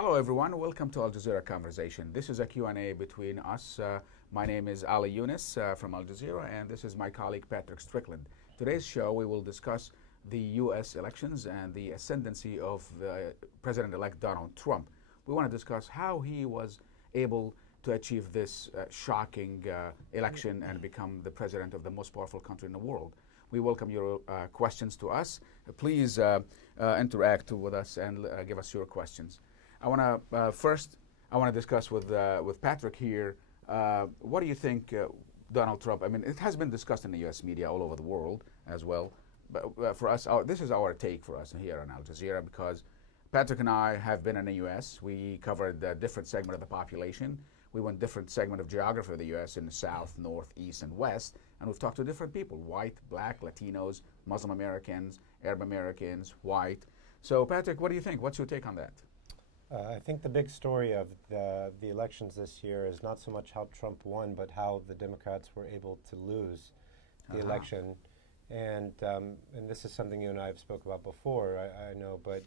Hello everyone, welcome to Al Jazeera Conversation. This is a Q&A between us. My name is Ali Yunus from Al Jazeera, and this is my colleague Patrick Strickland. Today's show we will discuss the U.S. elections and the ascendancy of President-elect Donald Trump. We want to discuss how he was able to achieve this shocking election and become the president of the most powerful country in the world. We welcome your questions to us. Please interact with us and give us your questions. I want to I want to discuss with Patrick here. What do you think, Donald Trump? I mean, it has been discussed in the U.S. media all over the world as well. But for us, this is our take for us here on Al Jazeera, because Patrick and I have been in the U.S. We covered a different segment of the population. We went different segment of geography of the U.S. in the south, north, east, and west, and we've talked to different people: white, black, Latinos, Muslim Americans, Arab Americans, white. So, Patrick, what do you think? What's your take on that? I think the big story of the elections this year is not so much how Trump won, but how the Democrats were able to lose the election. And this is something you and I have spoke about before, I know, but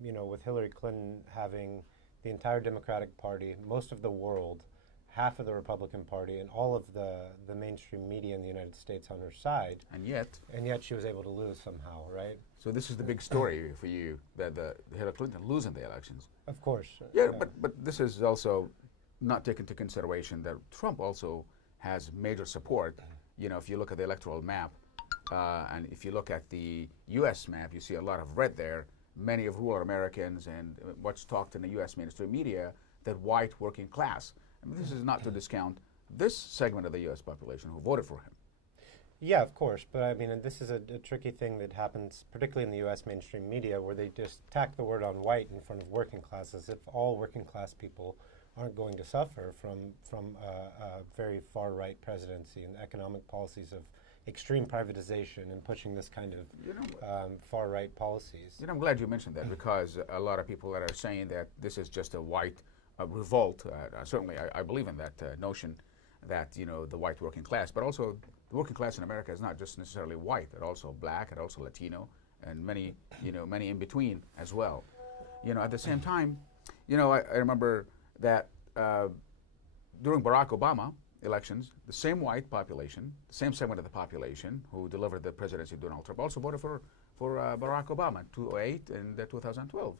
you know, with Hillary Clinton having the entire Democratic Party, most of the world, half of the Republican Party, and all of the mainstream media in the United States on her side. And yet she was able to lose somehow, right? So this is the big story for you, that Hillary Clinton losing the elections. Of course. Yeah, but this is also not taken into consideration that Trump also has major support. You know, if you look at the electoral map, and if you look at the U.S. map, you see a lot of red there. Many of rural Americans and what's talked in the U.S. mainstream media, that white working class. I mean, this is not to discount this segment of the U.S. population who voted for him. Yeah, of course, but I mean, and this is a tricky thing that happens, particularly in the U.S. mainstream media, where they just tack the word on white in front of working class, as if all working class people aren't going to suffer from a very far right presidency and economic policies of extreme privatization and pushing this kind of far right policies. You know, I'm glad you mentioned that, because a lot of people that are saying that this is just a white revolt. Certainly, I believe in that notion that, you know, the white working class, but also the working class in America is not just necessarily white, it's also black, and also Latino, and many, you know, many in between as well. You know, at the same time, you know, I remember that during Barack Obama elections, the same white population, the same segment of the population who delivered the presidency to Donald Trump also voted for Barack Obama in 2008 and 2012.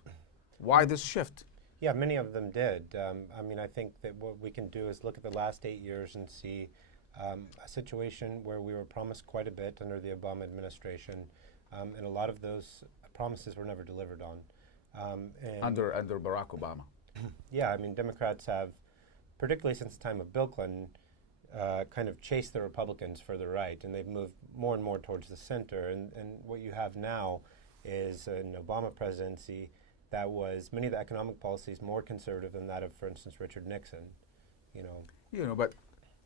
Why this shift? Yeah, many of them did. I mean, I think that what we can do is look at the last 8 years and see a situation where we were promised quite a bit under the Obama administration, and a lot of those promises were never delivered on. Under Barack Obama. Yeah, I mean, Democrats have, particularly since the time of Bill Clinton, kind of chased the Republicans further right, and they've moved more and more towards the center. And what you have now is an Obama presidency that was many of the economic policies more conservative than that of, for instance, Richard Nixon. You know, but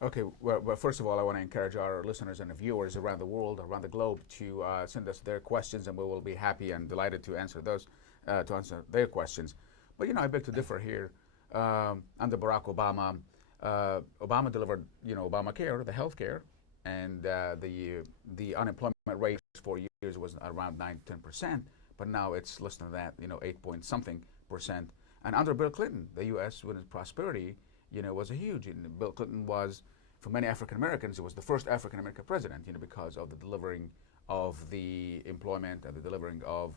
okay. Well, first of all, I want to encourage our listeners and viewers around the world, around the globe, to send us their questions, and we will be happy and delighted to answer those, to answer their questions. But you know, I beg to differ here. Under Barack Obama, Obama delivered, you know, Obamacare, the health care, and the unemployment rate for 4 years was around 9–10%. But now it's less than that, you know, 8-point-something%. And under Bill Clinton, the U.S. with its prosperity, you know, was a huge. And Bill Clinton was, for many African Americans, it was the first African American president, you know, because of the delivering of the employment and the delivering of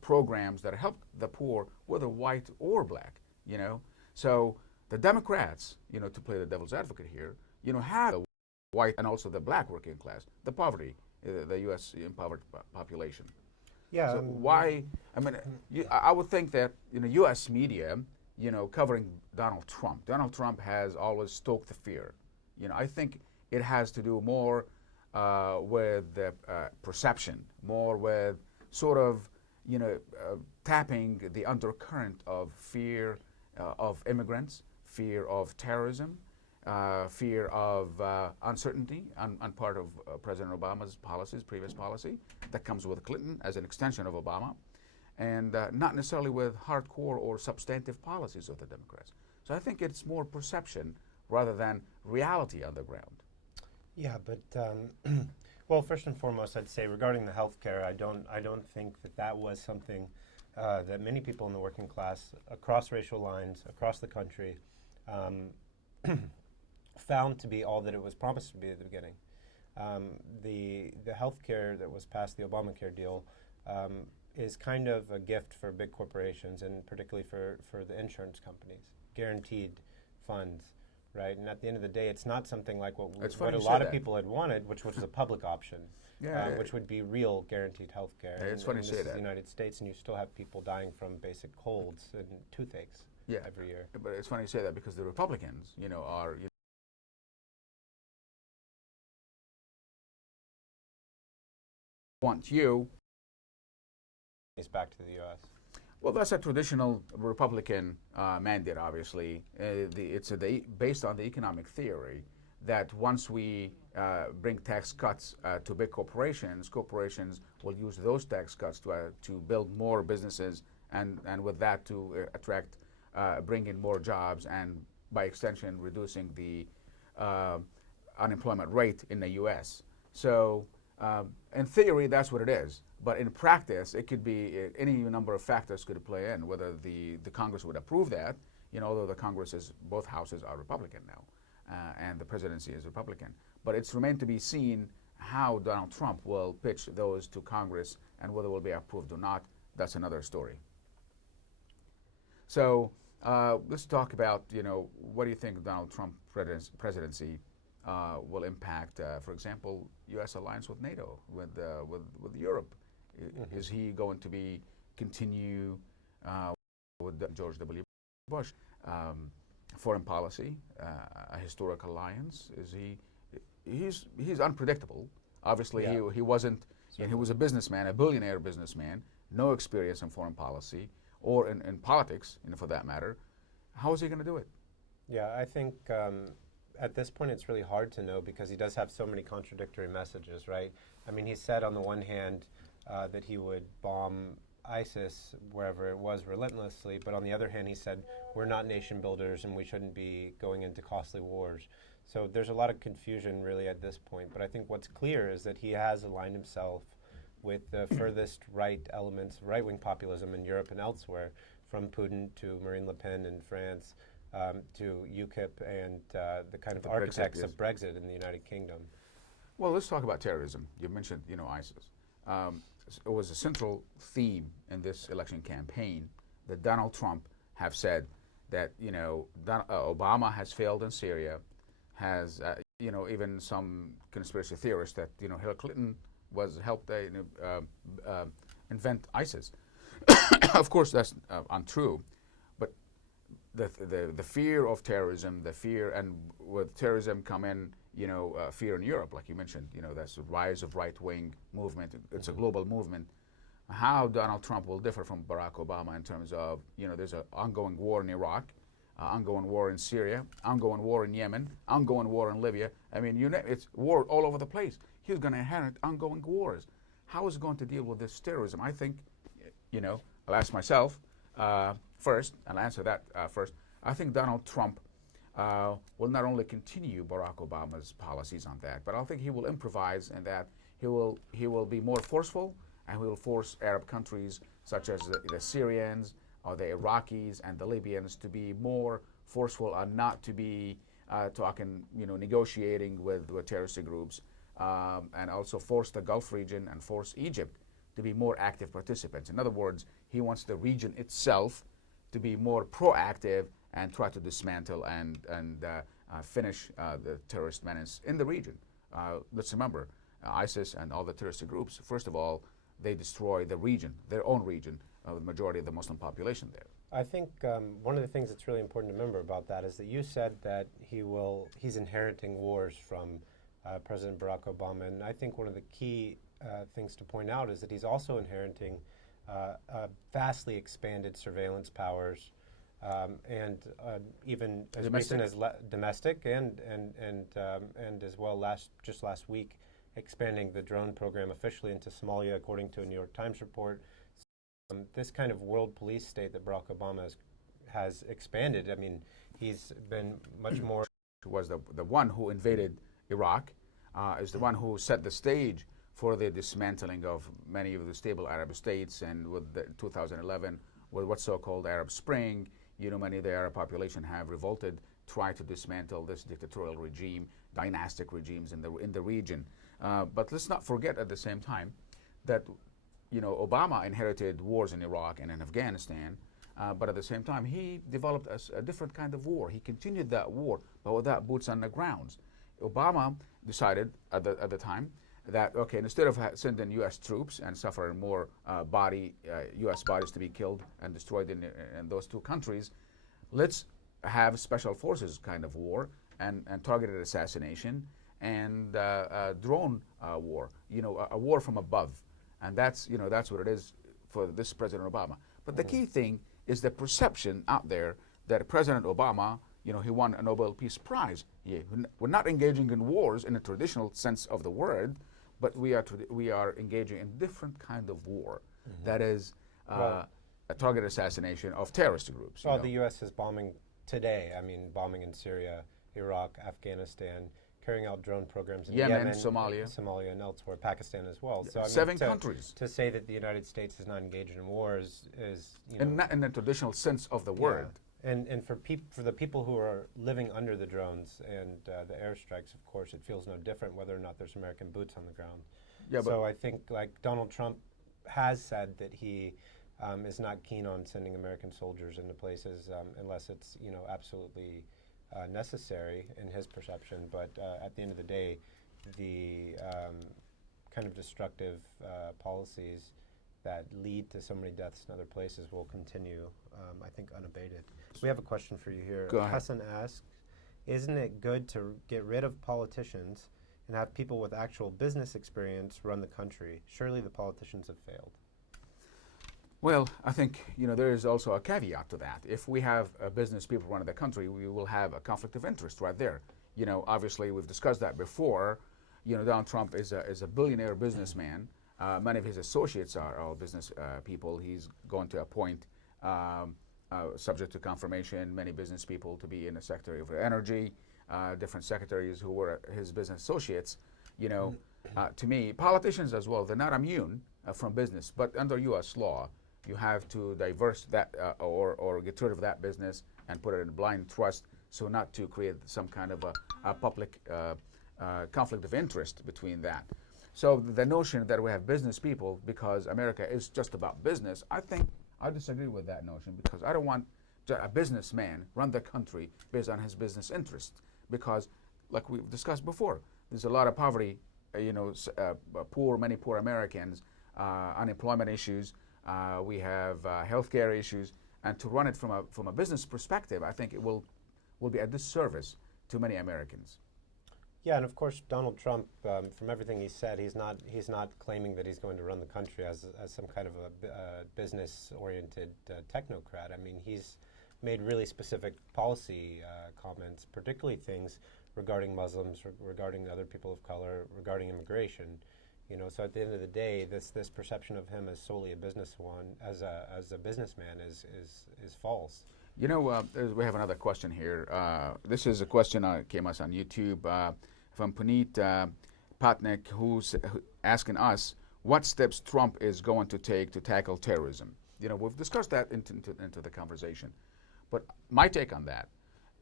programs that helped the poor, whether white or black, you know. So the Democrats, you know, to play the devil's advocate here, you know, had the white and also the black working class, the poverty, the U.S. impoverished population. yeah. So why? I mean, I would think that, you know, U.S. media, you know, covering Donald Trump. Donald Trump has always stoked the fear. You know, I think it has to do more with the perception, more with sort of, you know, tapping the undercurrent of fear of immigrants, fear of terrorism, fear of uncertainty on part of President Obama's policies, previous policy, that comes with Clinton as an extension of Obama, and not necessarily with hardcore or substantive policies of the Democrats. So I think it's more perception rather than reality on the ground. Yeah, but well, first and foremost, I'd say regarding the health care, I don't think that was something that many people in the working class, across racial lines, across the country, found to be all that it was promised to be at the beginning. The health care that was passed, the Obamacare deal, is kind of a gift for big corporations, and particularly for the insurance companies. Guaranteed funds, right? And at the end of the day, it's not something like what a lot of people had wanted, which was a public option, which would be real guaranteed health care. It's funny you say that. This is the United States, and you still have people dying from basic colds and toothaches every year. But it's funny you say that because the Republicans, are want you. It's back to the U.S. Well, that's a traditional Republican mandate, obviously. It's based on the economic theory that once we bring tax cuts to big corporations, corporations will use those tax cuts to build more businesses and with that to bring in more jobs and by extension reducing the unemployment rate in the U.S. So in theory, that's what it is. But in practice, it could be any number of factors could play in, whether the Congress would approve that, although the Congress both houses are Republican now, and the presidency is Republican. But it's remained to be seen how Donald Trump will pitch those to Congress and whether it will be approved or not. That's another story. So let's talk about, what do you think Donald Trump presidency will impact, for example, U.S. alliance with NATO, with Europe? Is he going to continue with George W. Bush? Foreign policy, a historic alliance? He's unpredictable. Obviously, he wasn't. He was a businessman, a billionaire businessman, no experience in foreign policy or in politics, for that matter. How is he going to do it? Yeah, I think at this point it's really hard to know because he does have so many contradictory messages, right? I mean, he said on the one hand that he would bomb ISIS wherever it was relentlessly, but on the other hand he said we're not nation builders and we shouldn't be going into costly wars. So there's a lot of confusion really at this point, but I think what's clear is that he has aligned himself with the furthest right elements of right-wing populism in Europe and elsewhere, from Putin to Marine Le Pen in France, to UKIP and the kind of architects of Brexit in the United Kingdom. Well, let's talk about terrorism. You mentioned, ISIS. It was a central theme in this election campaign that Donald Trump have said that, Obama has failed in Syria, has, even some conspiracy theorists that, Hillary Clinton helped invent ISIS. Of course, that's untrue. The fear of terrorism, and with terrorism come in, fear in Europe, like you mentioned, that's the rise of right-wing movement. It's a global movement. How Donald Trump will differ from Barack Obama in terms of, there's an ongoing war in Iraq, ongoing war in Syria, ongoing war in Yemen, ongoing war in Libya. I mean, it's war all over the place. He's going to inherit ongoing wars. How is he going to deal with this terrorism? I think, I'll ask myself first, and I'll answer that first. I think Donald Trump will not only continue Barack Obama's policies on that, but I think he will improvise in that he will be more forceful, and he will force Arab countries such as the Syrians or the Iraqis and the Libyans to be more forceful and not to be talking, negotiating with terrorist groups, and also force the Gulf region and force Egypt to be more active participants. In other words, he wants the region itself to be more proactive and try to dismantle and finish the terrorist menace in the region. Let's remember, ISIS and all the terrorist groups, first of all, they destroy the region, their own region, the majority of the Muslim population there. I think one of the things that's really important to remember about that is that you said that he's inheriting wars from President Barack Obama, and I think one of the key things to point out is that he's also inheriting vastly expanded surveillance powers, and even as recent as domestic and as well just last week, expanding the drone program officially into Somalia, according to a New York Times report. This kind of world police state that Barack Obama has expanded. I mean, he's been much more. Was the one who invaded Iraq, is the one who set the stage for the dismantling of many of the stable Arab states, and with the 2011, with what's so-called Arab Spring, many of the Arab population have revolted, try to dismantle this dictatorial regime, dynastic regimes in the region. But let's not forget at the same time that Obama inherited wars in Iraq and in Afghanistan, but at the same time he developed a different kind of war. He continued that war, but without boots on the grounds. Obama decided at the time that, okay, instead of sending U.S. troops and suffering more U.S. bodies to be killed and destroyed in those two countries, let's have special forces kind of war and targeted assassination and drone war, a war from above. And that's what it is for this President Obama. But the key thing is the perception out there that President Obama, he won a Nobel Peace Prize. We're not engaging in wars in a traditional sense of the word, but we are engaging in different kind of war. That is a targeted assassination of terrorist groups. Well, the U.S. is bombing today. I mean, bombing in Syria, Iraq, Afghanistan, carrying out drone programs in Yemen, Somalia, and elsewhere, Pakistan as well. So, 7 countries. To say that the United States is not engaged in wars is and not in the traditional sense of the word. And for the people who are living under the drones and the airstrikes, of course, it feels no different whether or not there's American boots on the ground. Yeah, so I think, like Donald Trump has said that he is not keen on sending American soldiers into places unless it's absolutely necessary in his perception. But at the end of the day, the kind of destructive policies that lead to so many deaths in other places will continue, I think, unabated. We have a question for you here. Go ahead. Hassan asks, isn't it good to get rid of politicians and have people with actual business experience run the country? Surely the politicians have failed. Well, I think there is also a caveat to that. If we have business people running the country, we will have a conflict of interest right there. Obviously, we've discussed that before. Donald Trump is a billionaire businessman. Many of his associates are all business people. He's going to appoint, subject to confirmation, many business people to be in the Secretary of Energy, different secretaries who were his business associates. To me, politicians as well, they're not immune from business, but under U.S. law, you have to diverse that or get rid of that business and put it in blind trust, so not to create some kind of a public conflict of interest between that. So the notion that we have business people because America is just about business, I think I disagree with that notion, because I don't want a businessman run the country based on his business interest, because like we've discussed before, there's a lot of poverty, many poor Americans, unemployment issues, we have healthcare issues, and to run it from a business perspective, I think it will be a disservice to many Americans. Yeah, and of course, Donald Trump, from everything he said, he's not claiming that he's going to run the country as some kind of a business-oriented technocrat. I mean, he's made really specific policy comments, particularly things regarding Muslims, regarding other people of color, regarding immigration. So at the end of the day, this perception of him as solely a businessman is false. We have another question here. This is a question that came us on YouTube from Puneet Patnik, who's asking us what steps Trump is going to take to tackle terrorism. We've discussed that into the conversation. But my take on that,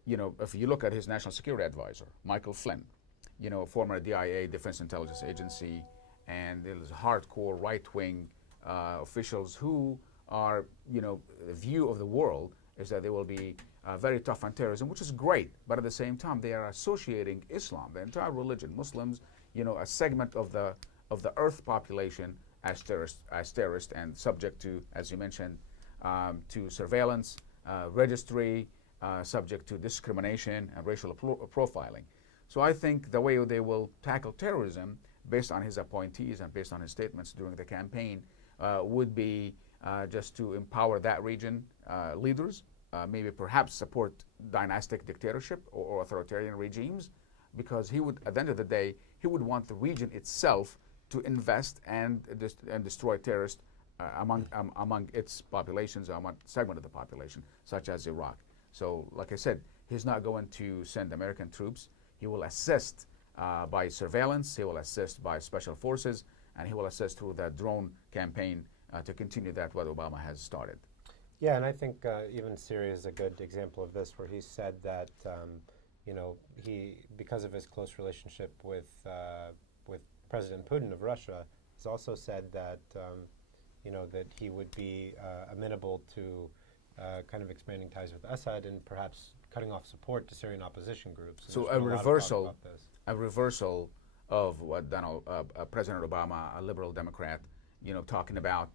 if you look at his national security advisor, Michael Flynn, former DIA, Defense Intelligence Agency, and there's hardcore right-wing officials who are, the view of the world is that they will be very tough on terrorism, which is great. But at the same time, they are associating Islam, the entire religion, Muslims, a segment of the Earth population as terrorists and subject to, as you mentioned, to surveillance, registry, subject to discrimination and racial profiling. So I think the way they will tackle terrorism, based on his appointees and based on his statements during the campaign, would be just to empower that region leaders, maybe perhaps support dynastic dictatorship or authoritarian regimes, because he would, at the end of the day, he would want the region itself to invest and destroy terrorists among its populations, among segment of the population, such as Iraq. So, like I said, he's not going to send American troops. He will assist by surveillance. He will assist by special forces, and he will assist through the drone campaign to continue that what Obama has started. Yeah, and I think even Syria is a good example of this, where he said that because of his close relationship with President Putin of Russia, has also said that that he would be amenable to kind of expanding ties with Assad and perhaps cutting off support to Syrian opposition groups. And So there's been a lot of talk a reversal of what President Obama, a liberal Democrat, talking about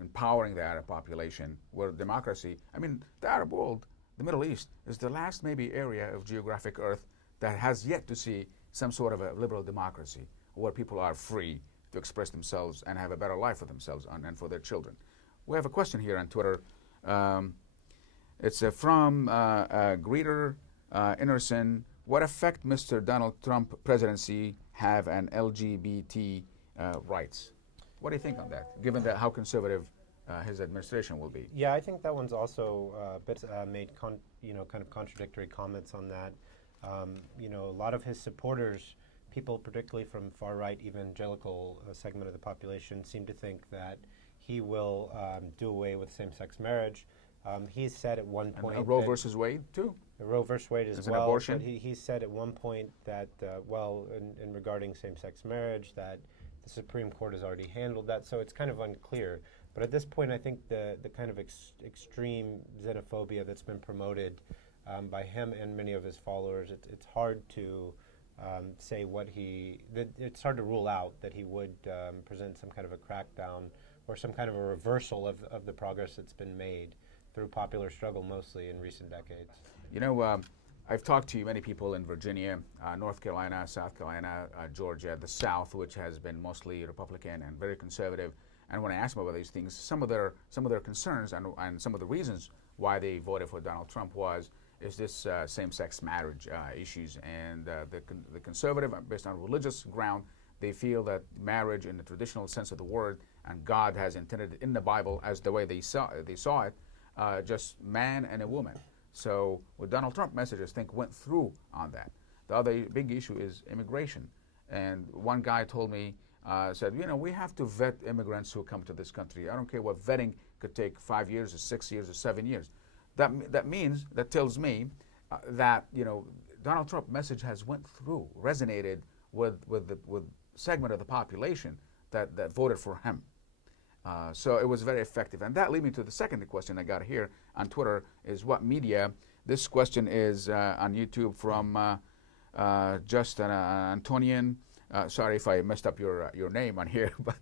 empowering the Arab population, where democracy. I mean, the Arab world, the Middle East, is the last maybe area of geographic Earth that has yet to see some sort of a liberal democracy where people are free to express themselves and have a better life for themselves and for their children. We have a question here on Twitter. It's from Greeter Innerson. What effect Mr. Donald Trump presidency have on LGBT rights? What do you think on that, given that how conservative his administration will be? Yeah, I think that one's also made kind of contradictory comments on that. A lot of his supporters, people particularly from far-right evangelical segment of the population, seem to think that he will do away with same-sex marriage. He said at one point— and Roe versus Wade, too? Roe versus Wade as well. An abortion? But he said at one point that, in regarding same-sex marriage, that the Supreme Court has already handled that, so it's kind of unclear. But at this point, I think the kind of extreme xenophobia that's been promoted by him and many of his followers, it's hard to say it's hard to rule out that he would present some kind of a crackdown or some kind of a reversal of the progress that's been made through popular struggle, mostly in recent decades. I've talked to many people in Virginia, North Carolina, South Carolina, Georgia, the South, which has been mostly Republican and very conservative. And when I ask them about these things, some of their concerns and some of the reasons why they voted for Donald Trump is this same-sex marriage issues. And the conservative, based on religious ground, they feel that marriage in the traditional sense of the word, and God has intended it in the Bible as the way they saw it, just man and a woman. So what Donald Trump messages, I think, went through on that. The other big issue is immigration. And one guy told me, said, we have to vet immigrants who come to this country. I don't care what vetting could take 5 years or 6 years or 7 years. That tells me that, Donald Trump's message has went through, resonated with segment of the population that voted for him. So it was very effective. And that leads me to the second question I got here on Twitter is what media. This question is on YouTube from Justin Antonian. Sorry if I messed up your name on here, but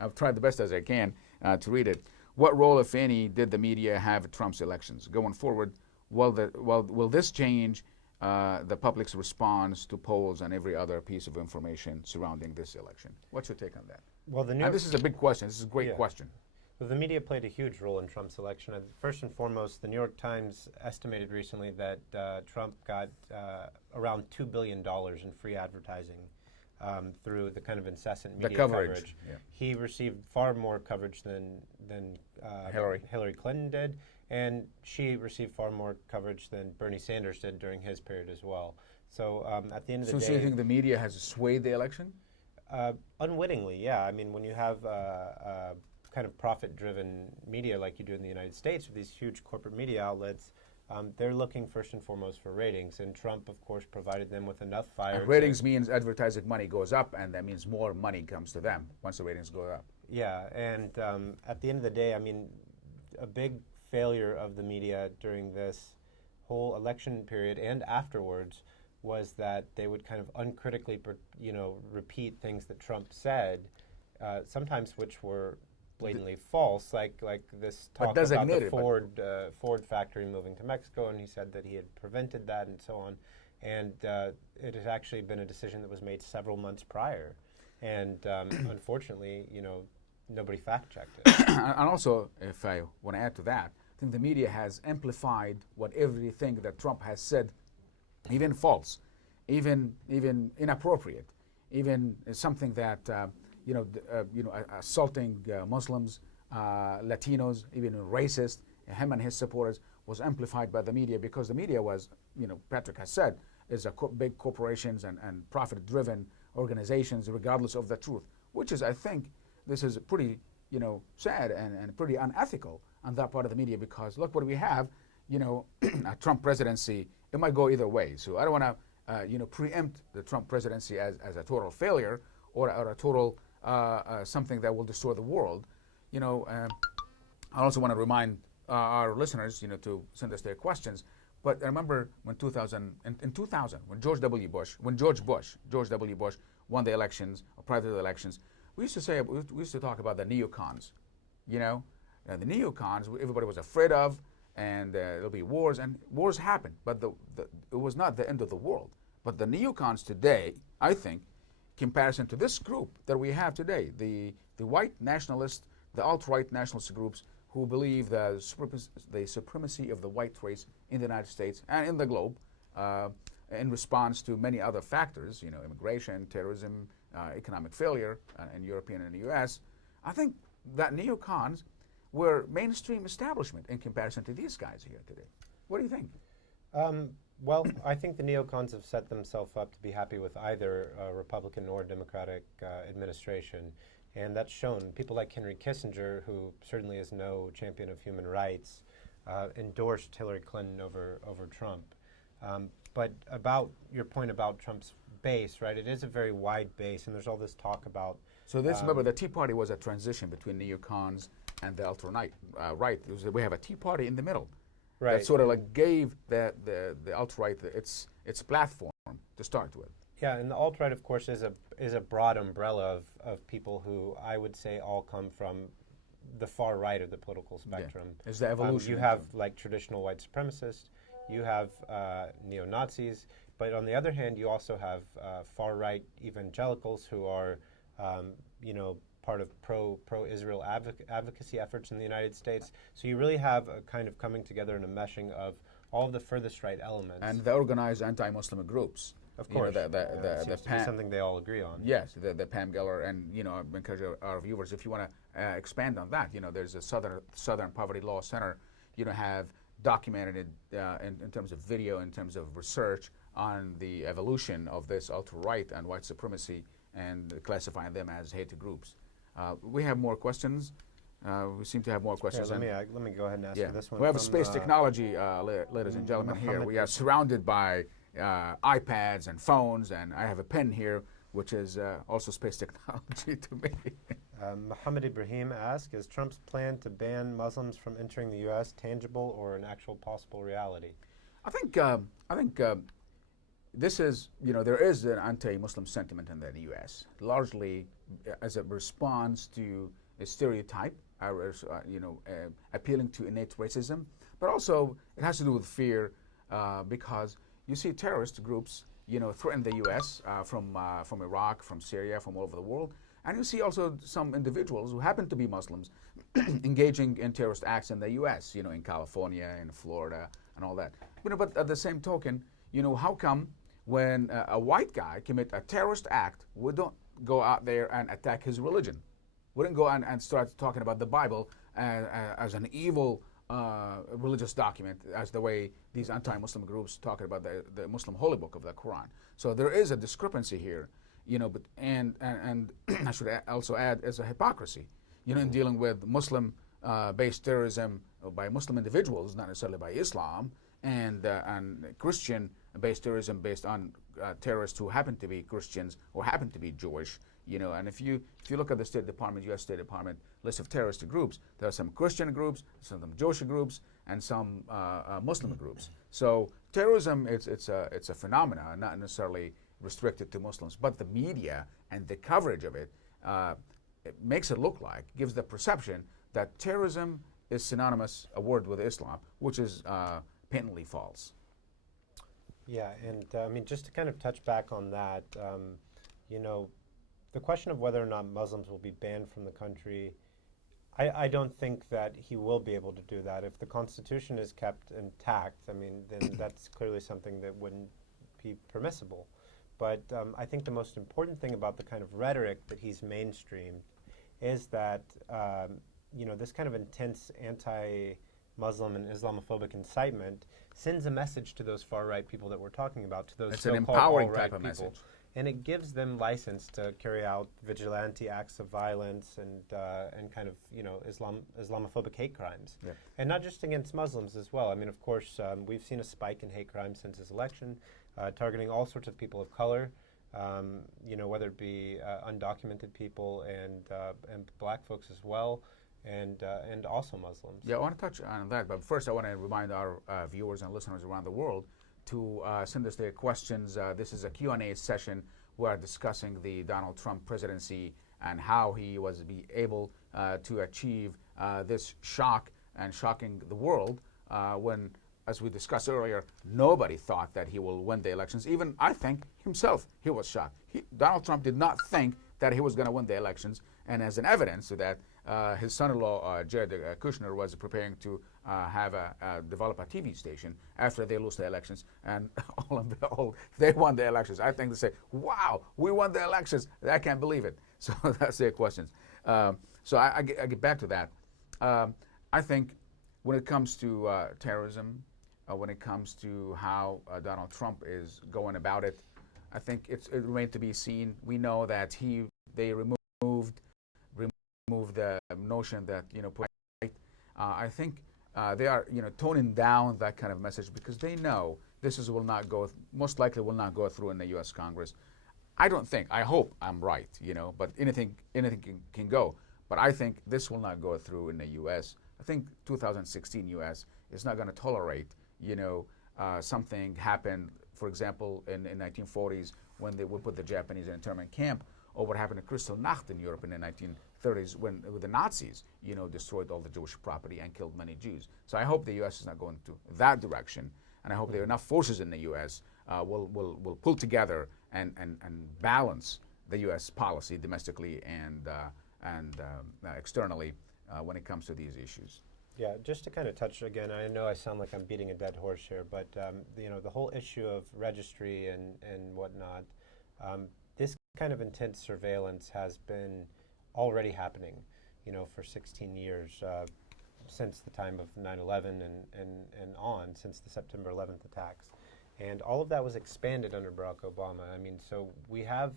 I've tried the best as I can to read it. What role, if any, did the media have at Trump's elections? Going forward, will this change the public's response to polls and every other piece of information surrounding this election? What's your take on that? Well, this is a big question. This is a great question. Well, the media played a huge role in Trump's election. First and foremost, the New York Times estimated recently that Trump got around $2 billion in free advertising through the kind of incessant media coverage. Yeah. He received far more coverage than Hillary Clinton did, and she received far more coverage than Bernie Sanders did during his period as well. So at the end of the day— So you think the media has swayed the election? Unwittingly, yeah. I mean, when you have kind of profit-driven media like you do in the United States with these huge corporate media outlets, they're looking first and foremost for ratings. And Trump, of course, provided them with enough fire. And ratings means advertising money goes up, and that means more money comes to them once the ratings go up. Yeah, and at the end of the day, I mean, a big failure of the media during this whole election period and afterwards was that they would kind of uncritically, repeat things that Trump said, sometimes which were blatantly false, like this talk about the Ford factory moving to Mexico, and he said that he had prevented that and so on. And it has actually been a decision that was made several months prior. And unfortunately, nobody fact-checked it. And also, if I want to add to that, I think the media has amplified everything that Trump has said, even false, even inappropriate, even something that assaulting Muslims, Latinos, even racist, him and his supporters, was amplified by the media because the media was, Patrick has said, is big corporations and profit-driven organizations regardless of the truth, which is, I think, this is pretty, sad and pretty unethical on that part of the media, because look what we have, a Trump presidency. It might go either way. So I don't want to, preempt the Trump presidency as a total failure or a total something that will destroy the world. I also want to remind our listeners, to send us their questions. But I remember when 2000, when George W. Bush won the elections, or prior to the elections, we used to talk about the neocons. The neocons, everybody was afraid of, and there'll be wars, and wars happen. But it was not the end of the world. But the neocons today, I think, comparison to this group that we have today, the white nationalists, the alt-right nationalist groups who believe the supremacy of the white race in the United States and in the globe, in response to many other factors, immigration, terrorism, economic failure in European and the U.S. I think that neocons were mainstream establishment in comparison to these guys here today. What do you think? Well, I think the neocons have set themselves up to be happy with either Republican or Democratic administration. And that's shown. People like Henry Kissinger, who certainly is no champion of human rights, endorsed Hillary Clinton over Trump. But about your point about Trump's base, right? It is a very wide base, and there's all this talk about. So remember, the Tea Party was a transition between neocons and the alt-right. Right? We have a Tea Party in the middle. Right. That sort of like gave the alt-right its platform to start with. Yeah, and the alt-right, of course, is a broad umbrella of people who I would say all come from the far right of the political spectrum. Yeah. It's the evolution. You have like traditional white supremacists, you have neo-Nazis, but on the other hand, you also have far-right evangelicals who are, part of pro-Israel advocacy efforts in the United States. So you really have a kind of coming together and a meshing of all of the furthest right elements. And the organized anti-Muslim groups. Of course. The something they all agree on. Yes, the Pam Geller, and I encourage our viewers, if you want to expand on that, there's a Southern Poverty Law Center, have documented it in terms of video, in terms of research on the evolution of this alt-right and white supremacy, and classifying them as hate groups. We have more questions. We seem to have more questions. Let me go ahead and ask you this one. We have space technology, ladies and gentlemen. Here we are surrounded by iPads and phones, and I have a pen here, which is also space technology to me. Muhammad Ibrahim asks, is Trump's plan to ban Muslims from entering the U.S. tangible or an actual possible reality? I think this is, there is an anti-Muslim sentiment in the U.S., largely as a response to a stereotype, appealing to innate racism, but also it has to do with fear, because you see terrorist groups, threaten the U.S. From Iraq, from Syria, from all over the world, and you see also some individuals who happen to be Muslims engaging in terrorist acts in the U.S. In California, in Florida, and all that. But at the same token, how come when a white guy commit a terrorist act, we don't go out there and attack his religion? We don't go and start talking about the Bible as an evil religious document, as the way these anti-Muslim groups talk about the Muslim holy book of the Quran. So there is a discrepancy here, but and I should also add, as a hypocrisy, in dealing with Muslim-based terrorism by Muslim individuals, not necessarily by Islam, and Christian-based terrorism based on terrorists who happen to be Christians or happen to be Jewish. And if you look at the State Department, U.S. State Department list of terrorist groups, there are some Christian groups, some Jewish groups, and some Muslim groups. So terrorism, it's a phenomenon, not necessarily restricted to Muslims, but the media and the coverage of it, it makes it look like, gives the perception that terrorism is synonymous, a word with Islam, which is patently false. Yeah, and just to kind of touch back on that, the question of whether or not Muslims will be banned from the country, I don't think that he will be able to do that. If the Constitution is kept intact, then that's clearly something that wouldn't be permissible. But I think the most important thing about the kind of rhetoric that he's mainstreamed is that, this kind of intense anti-Muslim and Islamophobic incitement sends a message to those far-right people that we're talking about, to those it's an so-called empowering all-right type of people. message. and it gives them license to carry out vigilante acts of violence and kind of Islamophobic hate crimes, and not just against Muslims as well. I mean, of course, we've seen a spike in hate crimes since his election, targeting all sorts of people of color. Whether it be undocumented people and black folks as well, and also Muslims. Yeah, I want to touch on that, but first I want to remind our viewers and listeners around the world to send us their questions. This is a Q&A session. We are discussing the Donald Trump presidency and how he was able to achieve this shock and shocking the world when, as we discussed earlier, nobody thought that he will win the elections. Even I think himself, he was shocked. Donald Trump did not think that he was going to win the elections, and as an evidence to that, his son-in-law, Jared Kushner, was preparing to develop a TV station after they lose the elections, and all they won the elections. I think they say, wow, we won the elections. I can't believe it. So that's their questions. So I get back to that. I think when it comes to terrorism, when it comes to how Donald Trump is going about it, I think it remains to be seen. We know that they removed the notion that I think they are toning down that kind of message because they know this will not go, most likely will not go through in the U.S. Congress. I don't think, I hope I'm right, but anything can go. But I think this will not go through in the U.S. I think 2016 U.S. is not going to tolerate something happened, for example, in 1940s when they would put the Japanese in an internment camp, or what happened in Kristallnacht in Europe in the 1930s when the Nazis, destroyed all the Jewish property and killed many Jews. So I hope the U.S. is not going to that direction, and I hope there are enough forces in the U.S. Will pull together and balance the U.S. policy domestically and externally when it comes to these issues. Yeah, just to kind of touch again, I know I sound like I'm beating a dead horse here, but the whole issue of registry and whatnot, this kind of intense surveillance has been already happening, for 16 years, since the time of 9/11 and on, since the September 11th attacks. And all of that was expanded under Barack Obama. I mean, so we have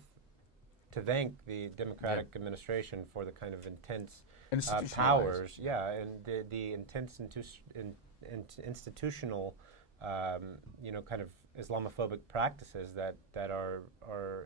to thank the Democratic administration for the kind of intense powers, and the intense institutional, kind of Islamophobic practices that are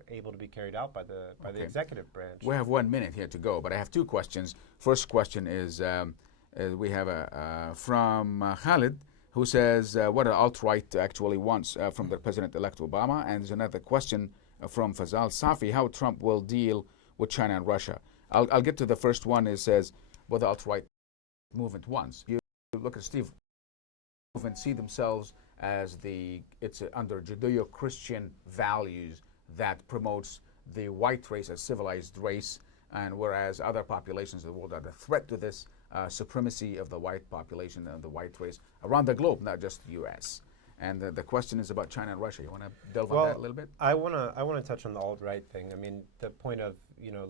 able to be carried out by the executive branch. We have 1 minute here to go, but I have two questions. First question is we have from Khalid, who says what the alt-right actually wants from the President-elect Obama, and there's another question from Fazal Safi, how Trump will deal with China and Russia. I'll get to the first one. It says what the alt-right movement wants. You look at Steve movement, see themselves as it's under Judeo-Christian values that promotes the white race as civilized race, and whereas other populations of the world are the threat to this supremacy of the white population and the white race around the globe, not just the U.S. And the question is about China and Russia. You want to delve on that a little bit? I want to touch on the alt-right thing. I mean, the point of,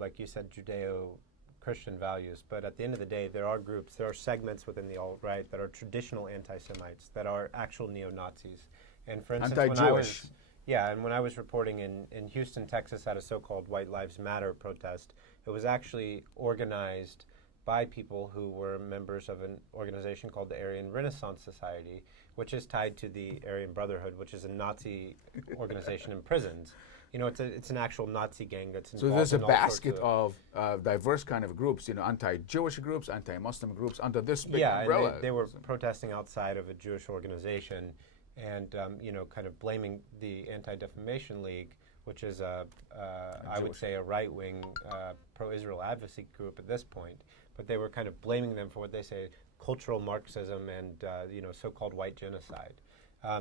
like you said, Judeo-Christian values, but at the end of the day, there are segments within the alt-right that are traditional anti-Semites, that are actual neo-Nazis. And for instance, anti-Jewish. when I was reporting in Houston, Texas, at a so-called White Lives Matter protest, it was actually organized by people who were members of an organization called the Aryan Renaissance Society, which is tied to the Aryan Brotherhood, which is a Nazi organization in prisons. It's an actual Nazi gang that's involved. So there's a basket of diverse kind of groups, anti-Jewish groups, anti-Muslim groups under this big umbrella. And they were protesting outside of a Jewish organization, and kind of blaming the Anti-Defamation League, which is I would say a right-wing pro-Israel advocacy group at this point. But they were kind of blaming them for what they say cultural Marxism and so-called white genocide.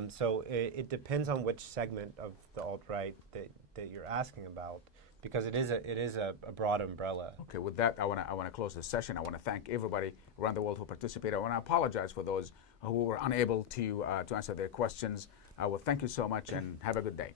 So it depends on which segment of the alt-right that you're asking about, because it is a broad umbrella. Okay, with that, I want to close this session. I want to thank everybody around the world who participated. I want to apologize for those who were unable to answer their questions. I will thank you so much and have a good day.